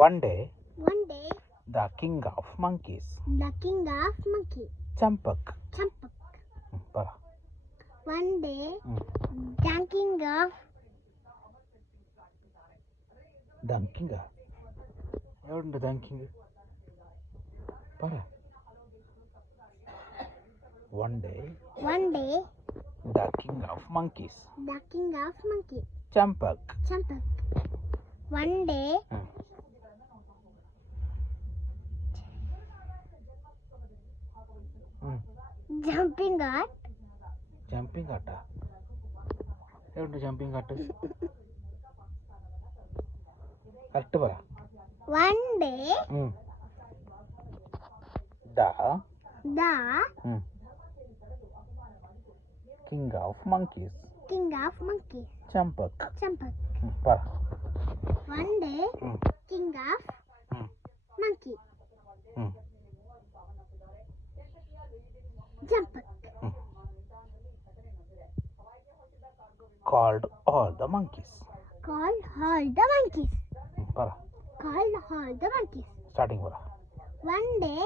One day, One day, the king of monkeys, the king of monkey, Champak. Champak. Para. One day, the king of Dunking. എവിടുണ്ട് dunking? പറ. One day, the king of monkeys, the king of monkey, Champak. Champak. One day, jumping at Jumping ആട്ടാ എവിടുണ്ട് jumping ആട്ട്? Correct പറ. one day, The king of monkeys, king of monkey, Champak. Champak. പറ. One day, king of monkey, Champak. Called all the monkeys. Called all the monkeys. പറ. Called all the monkeys. Starting പറ. One day,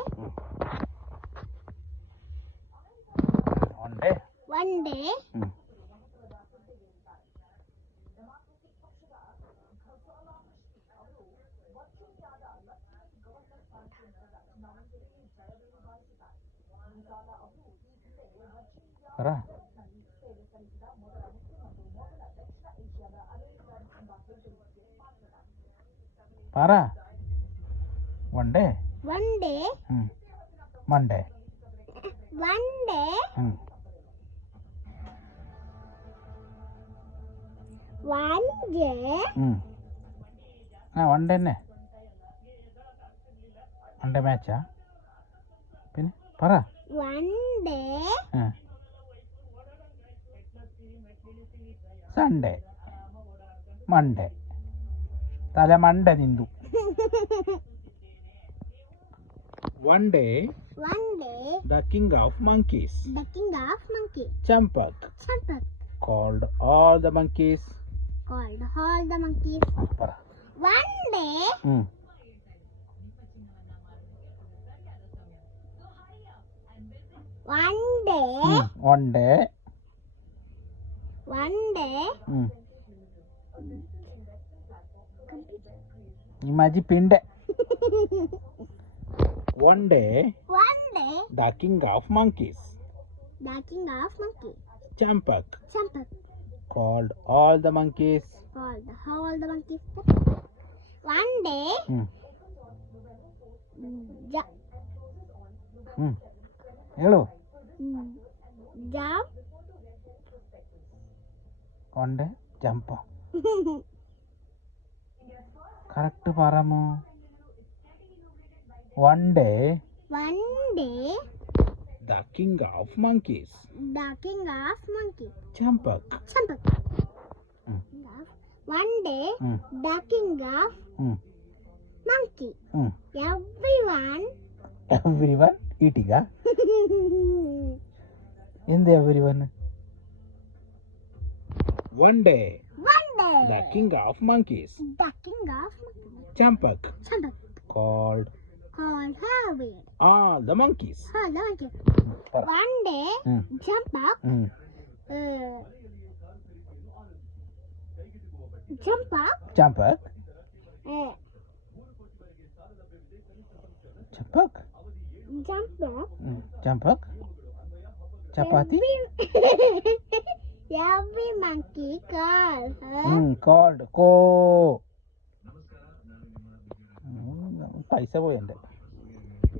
പറ. പറ. One day. Monday, One day. One day തന്നെ. One day മാച്ചാ? പിന്നെ പറ. One day, Sunday. Monday. തല മണ്ട നിന്തു. One day, the king of monkeys, Champak, called all the monkeys. Para. One day, Imaji pinde. One day, the king of monkeys, Champak, called all the monkeys. One day, ಹೇಳು. jump, One day, jump. Correct paramu. One day, the king of monkeys, Champak. One day, the king of monkey. Everyone eating, huh? In the everyone. One day, the king of monkeys, Champak, called all the monkeys. One day, Champak, Champak, chapati, every monkey called called ko. പൈസ പോയല്ലേ.